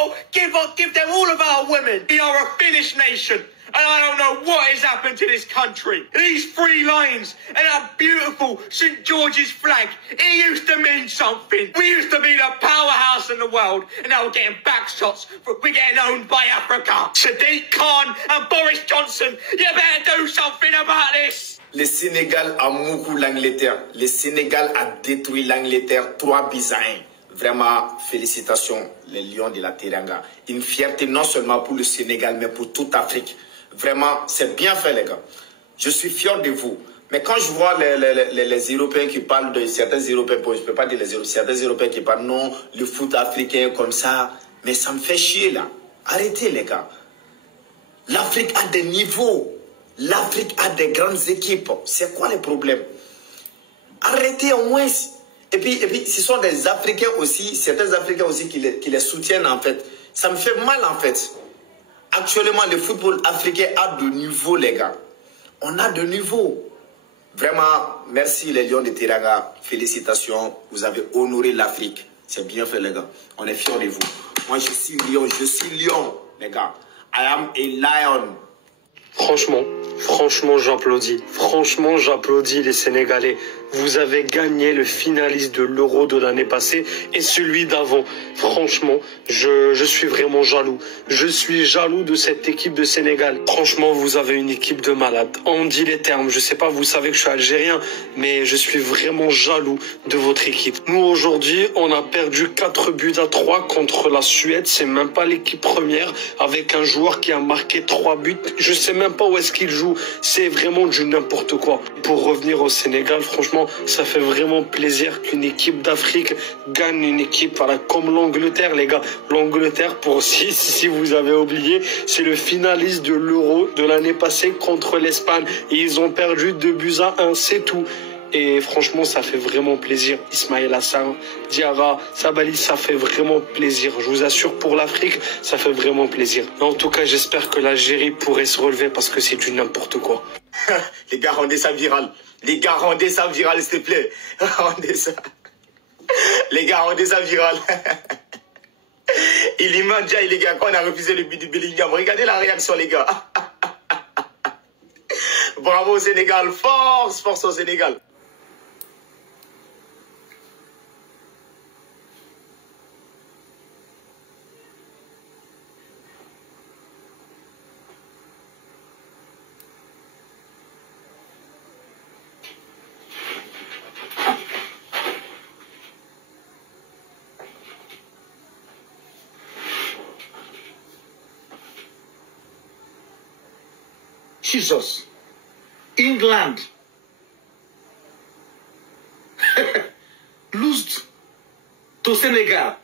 Oh, give them all of our women. We are a Finnish nation. And I don't know what has happened to this country. These three lines and our beautiful St. George's flag, it used to mean something. We used to be the powerhouse in the world, and now we're getting back shots. We're getting owned by Africa. Sadiq Khan and Boris Johnson, you better do something about this. Le Sénégal a moucou l'Angleterre. Le Sénégal a détruit l'Angleterre 3-1. Vraiment, félicitations, les Lions de la Teranga. Une fierté non seulement pour le Sénégal, mais pour toute l'Afrique. Vraiment, c'est bien fait, les gars. Je suis fier de vous. Mais quand je vois les Européens qui parlent de certains Européens, bon, je ne peux pas dire les Européens, certains Européens qui parlent non, le foot africain comme ça, mais ça me fait chier là. Arrêtez, les gars. L'Afrique a des niveaux. L'Afrique a des grandes équipes. C'est quoi les problèmes? Arrêtez au moins. Et puis, ce sont des Africains aussi, certains Africains aussi qui les soutiennent en fait. Ça me fait mal en fait. Actuellement, le football africain a de niveau, les gars. On a de niveau. Vraiment, merci les Lions de Teranga. Félicitations. Vous avez honoré l'Afrique. C'est bien fait, les gars. On est fiers de vous. Moi, je suis Lion, les gars. I am a lion. Franchement, j'applaudis. Franchement, j'applaudis les Sénégalais. Vous avez gagné le finaliste de l'Euro de l'année passée et celui d'avant. Franchement, je suis vraiment jaloux. Je suis jaloux de cette équipe de Sénégal. Franchement, vous avez une équipe de malades. On dit les termes. Je sais pas, vous savez que je suis algérien, mais je suis vraiment jaloux de votre équipe. Nous, aujourd'hui, on a perdu 4-3 contre la Suède. C'est même pas l'équipe première avec un joueur qui a marqué 3 buts. Je sais même pas où est-ce qu'il joue. C'est vraiment du n'importe quoi. Pour revenir au Sénégal, franchement, ça fait vraiment plaisir qu'une équipe d'Afrique gagne une équipe voilà, comme l'Angleterre, les gars. L'Angleterre, pour si vous avez oublié, c'est le finaliste de l'Euro de l'année passée contre l'Espagne. Et ils ont perdu 2-1, c'est tout. Et franchement, ça fait vraiment plaisir. Ismaïla Assar, Diarra, Sabali, ça fait vraiment plaisir. Je vous assure, pour l'Afrique, ça fait vraiment plaisir. En tout cas, j'espère que l'Algérie pourrait se relever parce que c'est du n'importe quoi. Les gars, rendez ça viral. Les gars, rendez ça viral, s'il te plaît. Rendez ça. Les gars, rendez ça viral. Il est mandia, les gars, quand on a refusé le but de Bellingham. Regardez la réaction, les gars. Bravo au Sénégal. Force au Sénégal. Jesus. England lose to Senegal.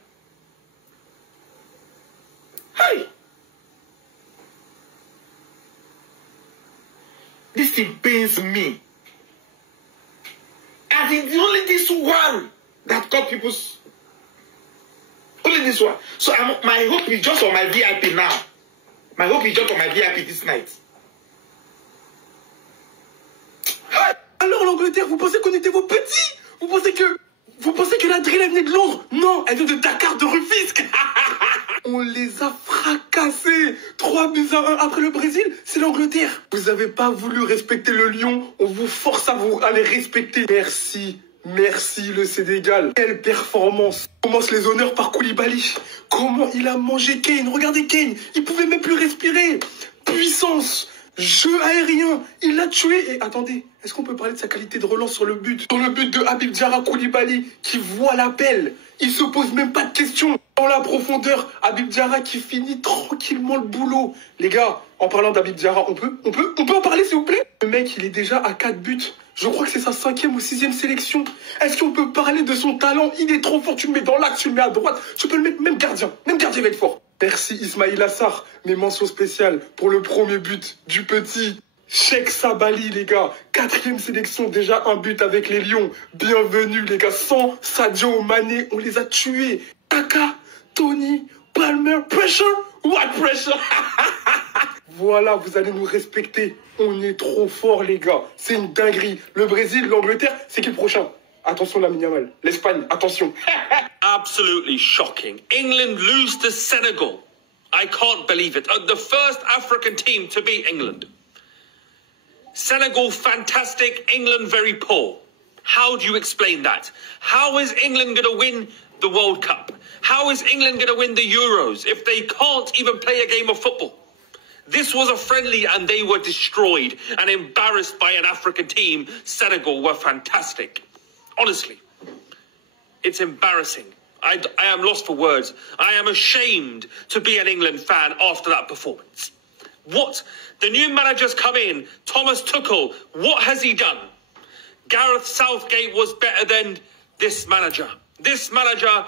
Hey! This thing pains me. I think only this one that got people's... Only this one. So my hope is just on my VIP now. My hope is just on my VIP this night. Alors l'Angleterre, vous pensez qu'on était vos petits? Vous pensez que la drill elle venait de Londres? Non, elle vient de Dakar, de Rufisque. On les a fracassés. 3-1 après le Brésil, c'est l'Angleterre. Vous avez pas voulu respecter le lion, on vous force à les respecter. Merci le Sénégal. Quelle performance. Commence les honneurs par Koulibaly. Comment il a mangé Kane. Regardez Kane, il pouvait même plus respirer. Puissance. Jeu aérien, il l'a tué. Et attendez, est-ce qu'on peut parler de sa qualité de relance sur le but? Sur le but de Habib Diarra Koulibaly, qui voit l'appel. Il se pose même pas de questions. Dans la profondeur, Habib Diarra qui finit tranquillement le boulot. Les gars, en parlant d'Habib Diarra, on peut en parler s'il vous plaît? Le mec, il est déjà à 4 buts. Je crois que c'est sa 5e ou 6e sélection. Est-ce qu'on peut parler de son talent? Il est trop fort, tu le mets dans l'axe, tu le mets à droite. Tu peux le mettre même gardien va être fort. Merci Ismaïla Sarr, mes mentions spéciales pour le premier but du petit Cheikh Sabali, les gars. 4e sélection, déjà un but avec les Lions. Bienvenue, les gars. Sans Sadio Mané, on les a tués. Kaka, Tony, Palmer, pressure? What pressure? Voilà, vous allez nous respecter. On est trop fort, les gars. C'est une dinguerie. Le Brésil, l'Angleterre, c'est qui le prochain? Attention, Lamine Yamal. L'Espagne, attention. Absolutely shocking. England lose to Senegal. I can't believe it. The first African team to beat England. Senegal fantastic, England very poor. How do you explain that? How is England going to win the World Cup? How is England going to win the Euros if they can't even play a game of football? This was a friendly and they were destroyed and embarrassed by an African team. Senegal were fantastic. Honestly, it's embarrassing. I am lost for words. I am ashamed to be an England fan after that performance. What? The new manager's come in, Thomas Tuchel. What has he done? Gareth Southgate was better than this manager. This manager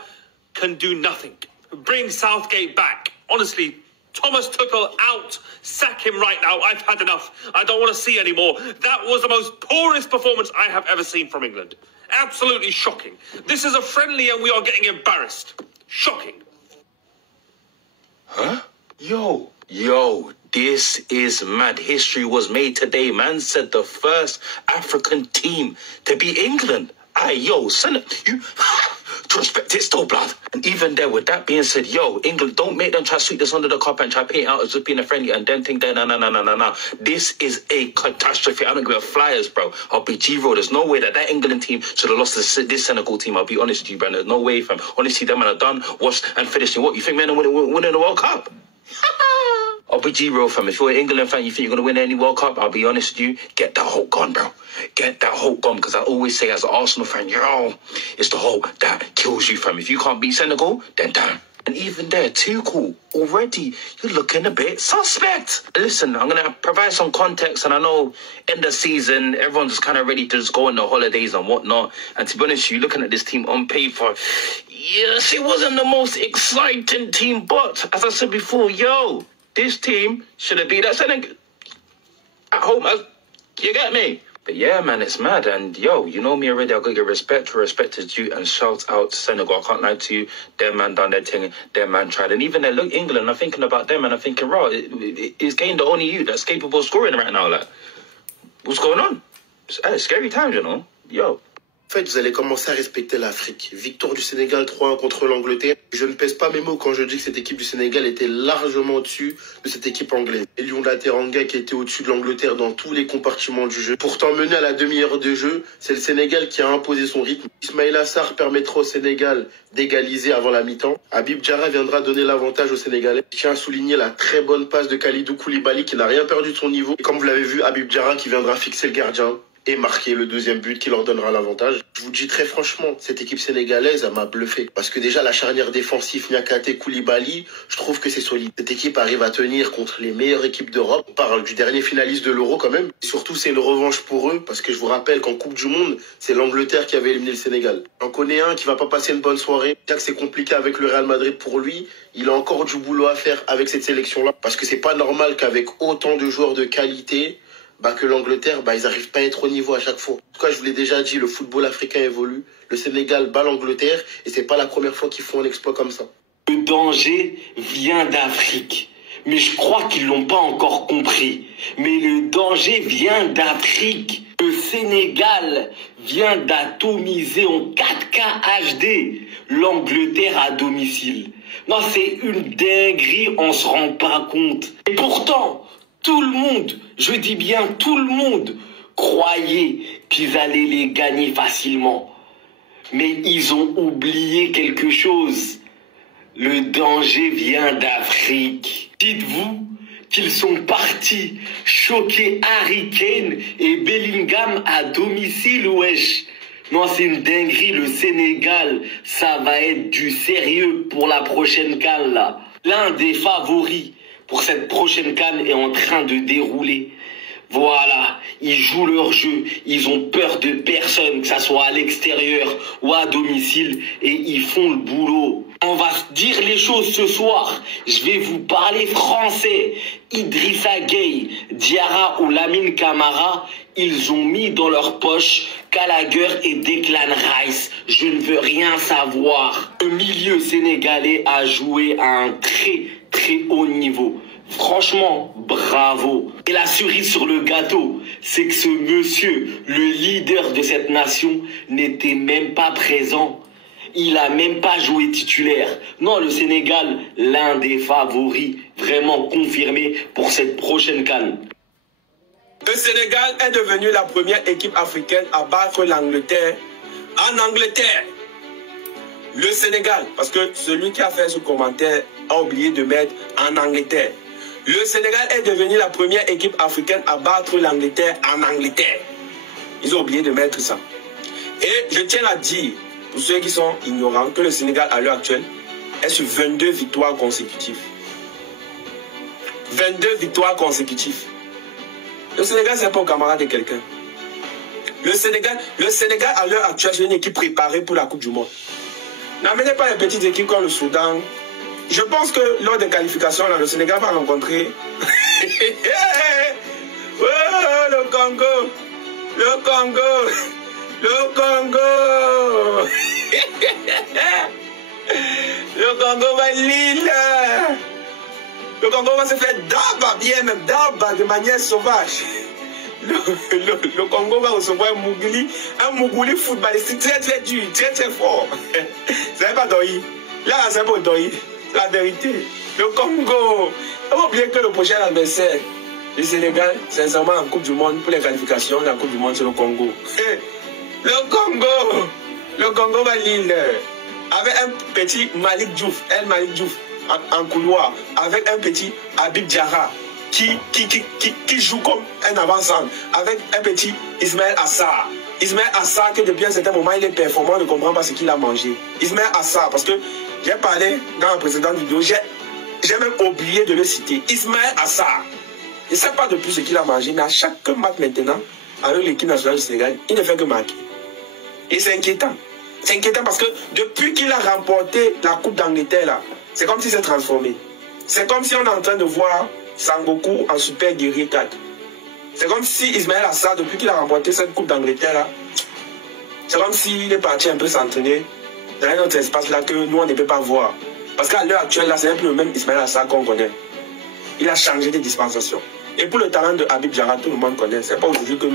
can do nothing. Bring Southgate back. Honestly, Thomas Tuchel out. Sack him right now. I've had enough. I don't want to see anymore. That was the most poorest performance I have ever seen from England. Absolutely shocking. This is a friendly and we are getting embarrassed. Shocking. Huh? Yo, this is mad. History was made today. Man said the first African team to beat England. Son, you to respect it still, blood. And even there, with that being said, England, don't make them try to sweep this under the carpet and try to paint it out as just being a friendly and then think that, no. This is a catastrophe. I don't give a flyers, bro. I'll be G-Roll. There's no way that England team should have lost this Senegal team. I'll be honest with you, bro. There's no way, fam. Honestly, them men are done, washed and finished. What, you think men are winning the World Cup? I'll be G-Real, fam. If you're an England fan, you think you're going to win any World Cup, I'll be honest with you, get that hope gone, bro. Get that hope gone, because I always say as an Arsenal fan, it's the hope that kills you, fam. If you can't beat Senegal, then damn. And even there, Tuchel, already, you're looking a bit suspect. Listen, I'm going to provide some context, and I know end of season, everyone's just kind of ready to just go on the holidays and whatnot. And to be honest with you, looking at this team on paper, yes, it wasn't the most exciting team, but as I said before, this team should have beat that Senegal at home. You get me? But yeah, man, it's mad. And you know me already. I'll go get respect for respect is due and shout out to Senegal. I can't lie to you. Their man done their thing. Their man tried. And even look, England, I'm thinking about them and I'm thinking, is Kane the only youth that's capable of scoring right now? Like, what's going on? It's scary times, you know. En fait, vous allez commencer à respecter l'Afrique. Victoire du Sénégal 3-1 contre l'Angleterre. Je ne pèse pas mes mots quand je dis que cette équipe du Sénégal était largement au-dessus de cette équipe anglaise. Les Lions de la Teranga qui étaient au-dessus de l'Angleterre dans tous les compartiments du jeu. Pourtant mené à la demi-heure de jeu, c'est le Sénégal qui a imposé son rythme. Ismaïla Sarr permettra au Sénégal d'égaliser avant la mi-temps. Habib Diarra viendra donner l'avantage aux Sénégalais. Je tiens à souligner la très bonne passe de Kalidou Koulibaly qui n'a rien perdu de son niveau. Et comme vous l'avez vu, Habib Diarra qui viendra fixer le gardien et marquer le deuxième but qui leur donnera l'avantage. Je vous dis très franchement, cette équipe sénégalaise, elle m'a bluffé. Parce que déjà, la charnière défensive Niakate Koulibaly, je trouve que c'est solide. Cette équipe arrive à tenir contre les meilleures équipes d'Europe. On parle du dernier finaliste de l'Euro quand même. Et surtout, c'est une revanche pour eux, parce que je vous rappelle qu'en Coupe du Monde, c'est l'Angleterre qui avait éliminé le Sénégal. J'en connais un qui va pas passer une bonne soirée. Déjà que c'est compliqué avec le Real Madrid pour lui, il a encore du boulot à faire avec cette sélection-là. Parce que c'est pas normal qu'avec autant de joueurs de qualité, que l'Angleterre, ils n'arrivent pas à être au niveau à chaque fois. En tout cas, je vous l'ai déjà dit, le football africain évolue. Le Sénégal bat l'Angleterre et c'est pas la première fois qu'ils font un exploit comme ça. Le danger vient d'Afrique. Mais je crois qu'ils l'ont pas encore compris. Mais le danger vient d'Afrique. Le Sénégal vient d'atomiser en 4K HD l'Angleterre à domicile. Non, c'est une dinguerie, on se rend pas compte. Et pourtant, tout le monde, je dis bien tout le monde, croyait qu'ils allaient les gagner facilement. Mais ils ont oublié quelque chose. Le danger vient d'Afrique. Dites-vous qu'ils sont partis choquer Harry Kane et Bellingham à domicile, wesh. Non, c'est une dinguerie. Le Sénégal, ça va être du sérieux pour la prochaine CAN, là. L'un des favoris pour cette prochaine CAN est en train de dérouler. Voilà, ils jouent leur jeu, ils ont peur de personne, que ça soit à l'extérieur ou à domicile, et ils font le boulot. On va se dire les choses ce soir. Je vais vous parler français. Idrissa Gueye, Diarra ou Lamine Camara, ils ont mis dans leur poche Gallagher et Declan Rice. Je ne veux rien savoir. Le milieu sénégalais a joué à un très haut niveau. Franchement, bravo. Et la cerise sur le gâteau, c'est que ce monsieur, le leader de cette nation, n'était même pas présent. il n'a même pas joué titulaire. Non, le Sénégal, l'un des favoris, vraiment confirmé pour cette prochaine CAN. Le Sénégal est devenu la première équipe africaine à battre l'Angleterre en Angleterre. Le Sénégal, parce que celui qui a fait ce commentaire a oublié de mettre en Angleterre. Le Sénégal est devenu la première équipe africaine à battre l'Angleterre en Angleterre. Ils ont oublié de mettre ça. Et je tiens à dire, pour ceux qui sont ignorants, que le Sénégal à l'heure actuelle est sur 22 victoires consécutives. 22 victoires consécutives. Le Sénégal, c'est pas au camarade de quelqu'un. Le Sénégal à l'heure actuelle, c'est une équipe préparée pour la Coupe du Monde. N'amenez pas les petites équipes comme le Soudan. Je pense que lors des qualifications, là, le Sénégal va rencontrer... oh, le Congo! Le Congo! Le Congo! Le Congo va l'île! Le Congo va se faire d'abord bien, même d'abord de manière sauvage. Le Congo va recevoir un Mougouli footballistique très très dur, très très fort. C'est pas Doyi. Là, c'est pas Doyi. La vérité. Le Congo. Il faut oublier que le prochain adversaire du Sénégal, sincèrement, en Coupe du Monde, pour les qualifications de la Coupe du Monde, c'est le Congo. Le Congo. Le Congo va l'île. Avec un petit Malik Diouf, Malik Diouf, en couloir, avec un petit Habib Diarra qui joue comme un avant-centre, avec un petit Ismaël Assar. Ismaël Assar, que depuis un certain moment, il est performant, on ne comprend pas ce qu'il a mangé. Ismaël Assar, parce que j'ai parlé dans la précédente vidéo, j'ai même oublié de le citer. Ismaël Assar. Je ne sais pas depuis ce qu'il a mangé, mais à chaque match maintenant, avec l'équipe nationale du Sénégal, il ne fait que marquer. Et c'est inquiétant. C'est inquiétant parce que depuis qu'il a remporté la Coupe d'Angleterre, là, c'est comme s'il s'est transformé. C'est comme si on est en train de voir Sangoku en Super Guerrier 4. C'est comme si Ismaël Assar, depuis qu'il a remporté cette Coupe d'Angleterre, là, c'est comme s'il est parti un peu s'entraîner dans un autre espace là que nous, on ne peut pas voir. Parce qu'à l'heure actuelle, là, c'est un peu le même Ismaël Assar qu'on connaît. Il a changé de dispensation. Et pour le talent de Habib Diarra, tout le monde connaît. C'est pas aujourd'hui que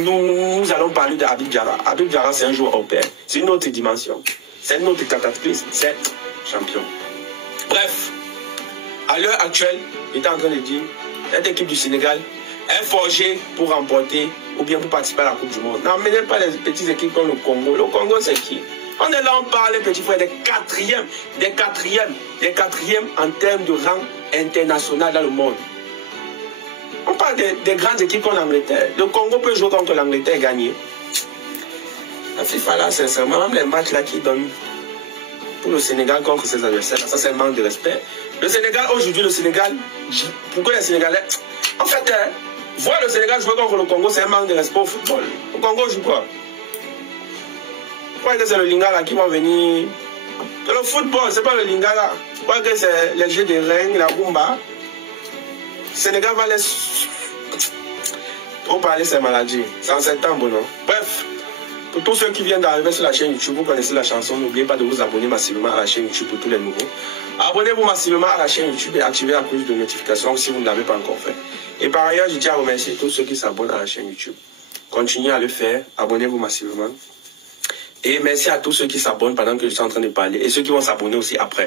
nous allons parler de Habib Diarra. Habib Diarra, c'est un joueur européen. C'est une autre dimension. C'est une autre cataclysme. C'est champion. Bref, à l'heure actuelle, il est en train de dire, cette équipe du Sénégal est forgée pour remporter ou bien pour participer à la Coupe du Monde. N'emmenez pas les petites équipes comme le Congo. Le Congo, c'est qui? On est là, on parle, les petits frères, des quatrièmes en termes de rang international dans le monde. On parle des grandes équipes comme l'Angleterre. Le Congo peut jouer contre l'Angleterre et gagner. La FIFA, là, sincèrement, même les matchs là qui donnent pour le Sénégal contre ses adversaires, ça c'est un manque de respect. Le Sénégal, aujourd'hui, pourquoi les Sénégalais... En fait, voir le Sénégal jouer contre le Congo, c'est un manque de respect au football. Le Congo joue quoi? Pourquoi c'est le Lingala qui va venir? Le football, c'est pas le Lingala. Pourquoi c'est les jeux de règnes, la Rumba? Le Sénégal va les... Trop parler, c'est maladie. C'est en septembre, non? Bref. Pour tous ceux qui viennent d'arriver sur la chaîne YouTube, vous connaissez la chanson, n'oubliez pas de vous abonner massivement à la chaîne YouTube pour tous les nouveaux. Abonnez-vous massivement à la chaîne YouTube et activez la cloche de notification si vous ne l'avez pas encore fait. Et par ailleurs, je tiens à remercier tous ceux qui s'abonnent à la chaîne YouTube. Continuez à le faire, abonnez-vous massivement. Et merci à tous ceux qui s'abonnent pendant que je suis en train de parler et ceux qui vont s'abonner aussi après.